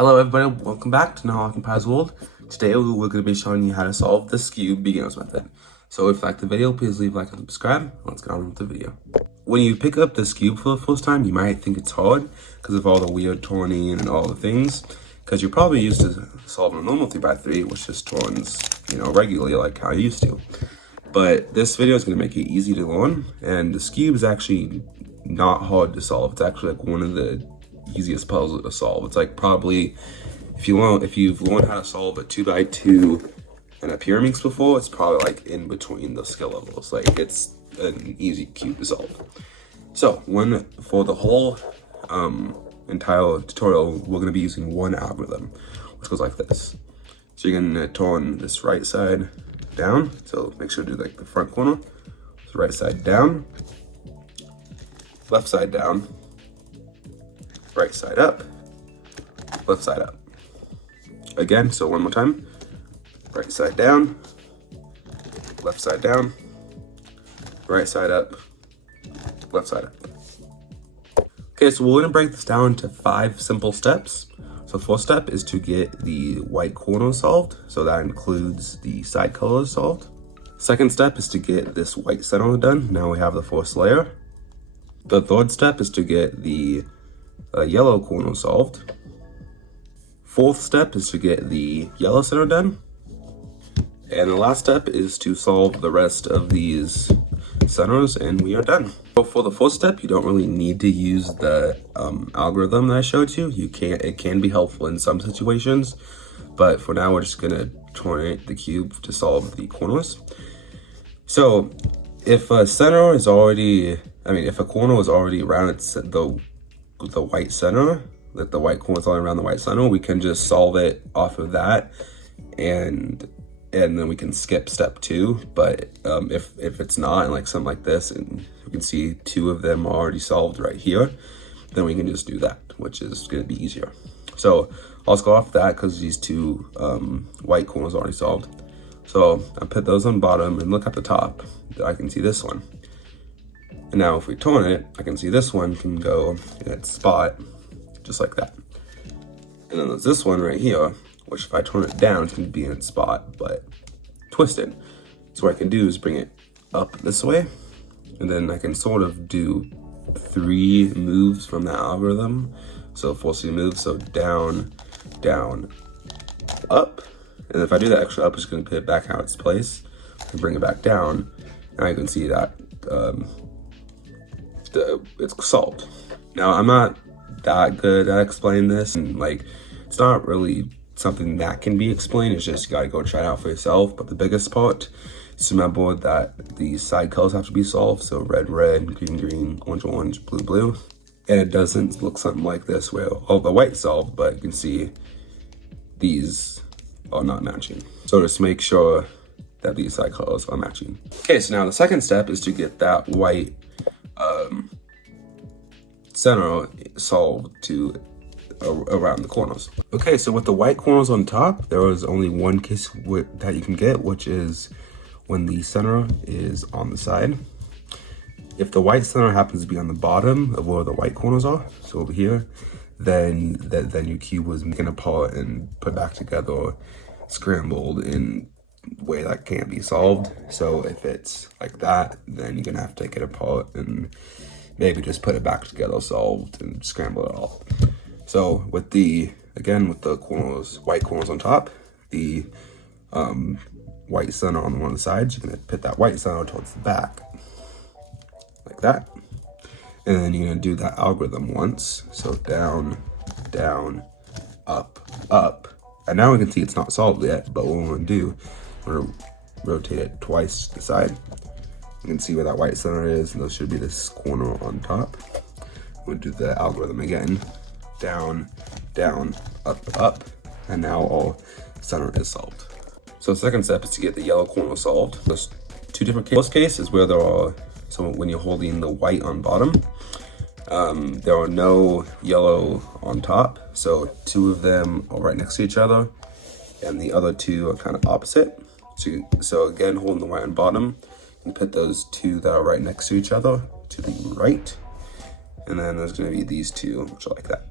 Hello everybody, welcome back to Now I Can Pies World. Today we're going to be showing you how to solve the skewb beginner's method. So if you like the video, please leave a like and subscribe. Let's get on with the video. When you pick up the skewb for the first time, you might think it's hard because of all the weird turning and all the things. Because you're probably used to solving a normal 3x3, which just turns, regularly like how you used to. But this video is going to make it easy to learn, and the skewb is actually not hard to solve. It's actually like one of the easiest puzzle to solve. It's like probably if you've learned how to solve a 2x2 and a pyraminx before, it's probably like in between the skill levels. Like it's an easy cube to solve. So for the whole entire tutorial, we're going to be using one algorithm, which goes like this. So you're going to turn this right side down. So make sure to do like the front corner. So right side down, left side down, right side up, left side up. Again, so one more time. Right side down, left side down, right side up, left side up. Okay, so we're gonna break this down into 5 simple steps. So first step is to get the white corner solved. So that includes the side colors solved. Second step is to get this white center done. Now we have the first layer. The third step is to get the yellow corner solved. Fourth step is to get the yellow center done. And the last step is to solve the rest of these centers, and we are done. So for the first step, you don't really need to use the algorithm that I showed you. It can be helpful in some situations, but for now we're just gonna turn the cube to solve the corners. So if a center is already, if a corner was already around the white center, like the white corner is all around the white center, we can just solve it off of that, and then we can skip step 2. But if it's not, and like something like this, and you can see 2 of them are already solved right here, then we can just do that, which is going to be easier. So I'll just go off that because these 2 white corners are already solved. So I put those on bottom and look at the top. I can see this one. And now if we turn it, I can see this one can go in its spot, just like that. And then there's this one right here, which if I turn it down, it's gonna be in its spot, but twisted. So what I can do is bring it up this way, and then I can sort of do 3 moves from the algorithm. So 4 C moves, so down, down, up. And if I do that extra up, it's gonna put it back out its place and bring it back down. Now you can see that it's solved. Now I'm not that good at explaining this, and like it's not really something that can be explained. It's just you gotta go try it out for yourself. But the biggest part is to remember that the side colors have to be solved. So red, red, green, green, orange, orange, blue, blue. And it doesn't look something like this where all the white's solved, but you can see these are not matching. So just make sure that these side colors are matching. Okay, so now the second step is to get that white center solved to around the corners. Okay, so with the white corners on top, there is only one case that you can get, which is when the center is on the side. If the white center happens to be on the bottom of where the white corners are, so over here, then your cube was taken apart and put back together, or scrambled in a way that can't be solved. So if it's like that, then you're gonna have to take it apart and maybe just put it back together solved and scramble it all. So with the corners, white corners on top, the white center on one of the sides, you're gonna put that white center towards the back, like that. And then you're gonna do that algorithm once. So down, down, up, up. And now we can see it's not solved yet, but what we're gonna do, we're gonna rotate it twice to the side. You can see where that white center is, and those should be this corner on top. We'll do the algorithm again. Down, down, up, up, and now all center is solved. So the second step is to get the yellow corner solved. There's 2 different cases. First case is where there are, so when you're holding the white on bottom, there are no yellow on top. So 2 of them are right next to each other, and the other 2 are kind of opposite. So again, holding the white on bottom, and put those 2 that are right next to each other to the right. And then there's gonna be these 2, which are like that.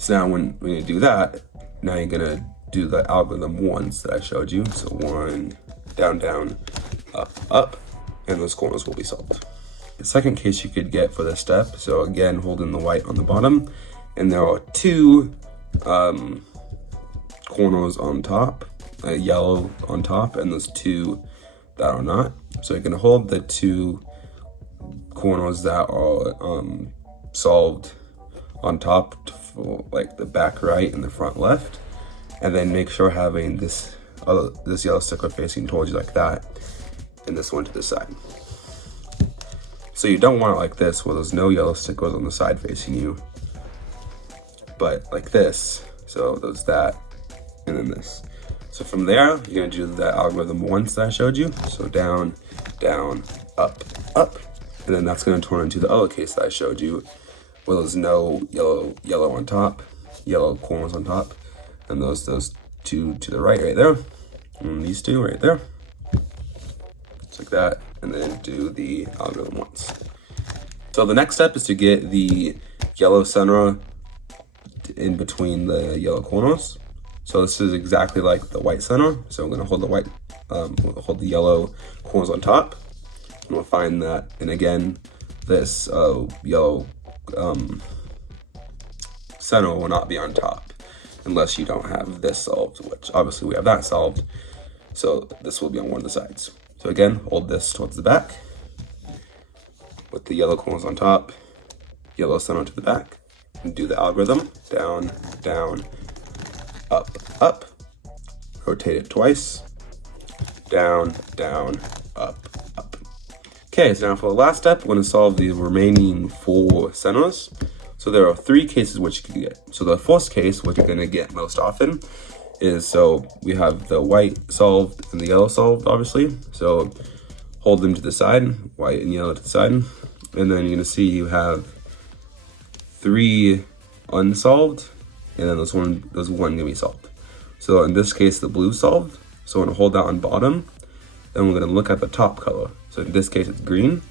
So now when you do that, now you're gonna do the algorithm once that I showed you. So 1, down, down, up, up, and those corners will be solved. The second case you could get for this step, so again, holding the white on the bottom, and there are 2 corners on top, yellow on top, and there's 2 that are not. So you're gonna hold the 2 corners that are solved on top for like the back right and the front left, and then make sure having this yellow sticker facing towards you like that, and this one to the side. So you don't want it like this where there's no yellow stickers on the side facing you, but like this. So there's that, and then this. So from there, you're gonna do the algorithm once that I showed you. So down, down, up, up, and then that's gonna turn into the other case that I showed you, where there's no yellow on top, yellow corners on top, and those 2 to the right there, and these 2 right there, just like that, and then do the algorithm once. So the next step is to get the yellow center in between the yellow corners. So this is exactly like the white center. So I'm gonna hold the hold the yellow corners on top, and we'll find that, and again, this yellow center will not be on top unless you don't have this solved, which obviously we have that solved. So this will be on one of the sides. So again, hold this towards the back with the yellow corners on top, yellow center to the back, and do the algorithm, down, down, up, up, rotate it twice, down, down, up, up. Okay, so now for the last step, we're gonna solve the remaining 4 centers. So there are 3 cases which you can get. So the first case, which you're gonna get most often, is, so we have the white solved and the yellow solved, obviously. So hold them to the side, white and yellow to the side. And then you're gonna see you have 3 unsolved, and then there's one gonna be solved. So in this case, the blue solved. So I'm gonna hold that on bottom, and we're gonna look at the top color. So in this case, it's green.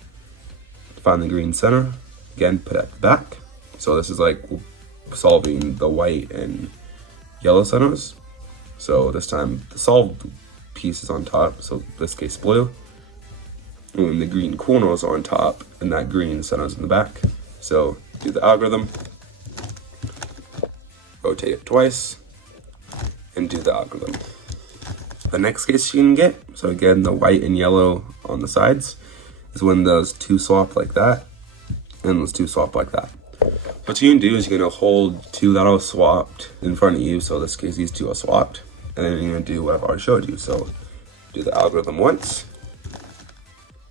Find the green center. Again, put it at the back. So this is like solving the white and yellow centers. So this time the solved piece is on top. So in this case, blue. And the green corners are on top, and that green center is in the back. So do the algorithm, rotate it twice, and do the algorithm. The next case you can get, so again, the white and yellow on the sides, is when those 2 swap like that, and those 2 swap like that. What you can do is you're gonna hold 2 that are swapped in front of you, so in this case, these 2 are swapped, and then you're gonna do what I've already showed you. So do the algorithm once,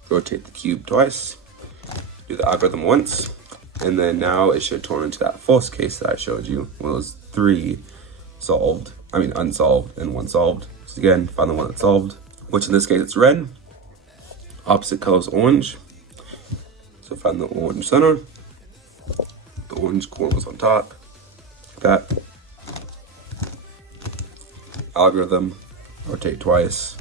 rotate the cube twice, do the algorithm once, and then now it should turn into that first case that I showed you, where there's 3 unsolved and 1 solved. So again, find the one that's solved, which in this case it's red, opposite color is orange. So find the orange center, the orange corners on top, like that. Algorithm, rotate twice,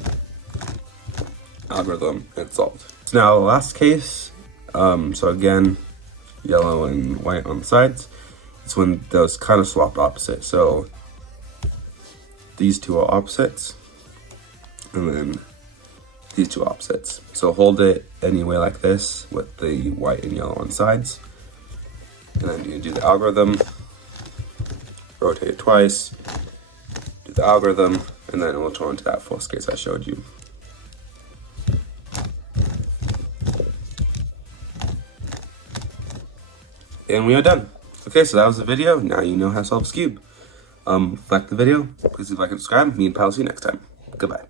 algorithm, and it's solved. So now the last case, so again, yellow and white on the sides, it's when those kind of swapped opposite. So these 2 are opposites, and then these 2 opposites. So hold it anyway like this with the white and yellow on sides, and then you do the algorithm, rotate it twice, do the algorithm, and then it will turn into that first case I showed you. And we are done. Okay, so that was the video. Now you know how to solve skewb. If you liked the video, please leave a like and subscribe. Me and Pal, see you next time. Goodbye.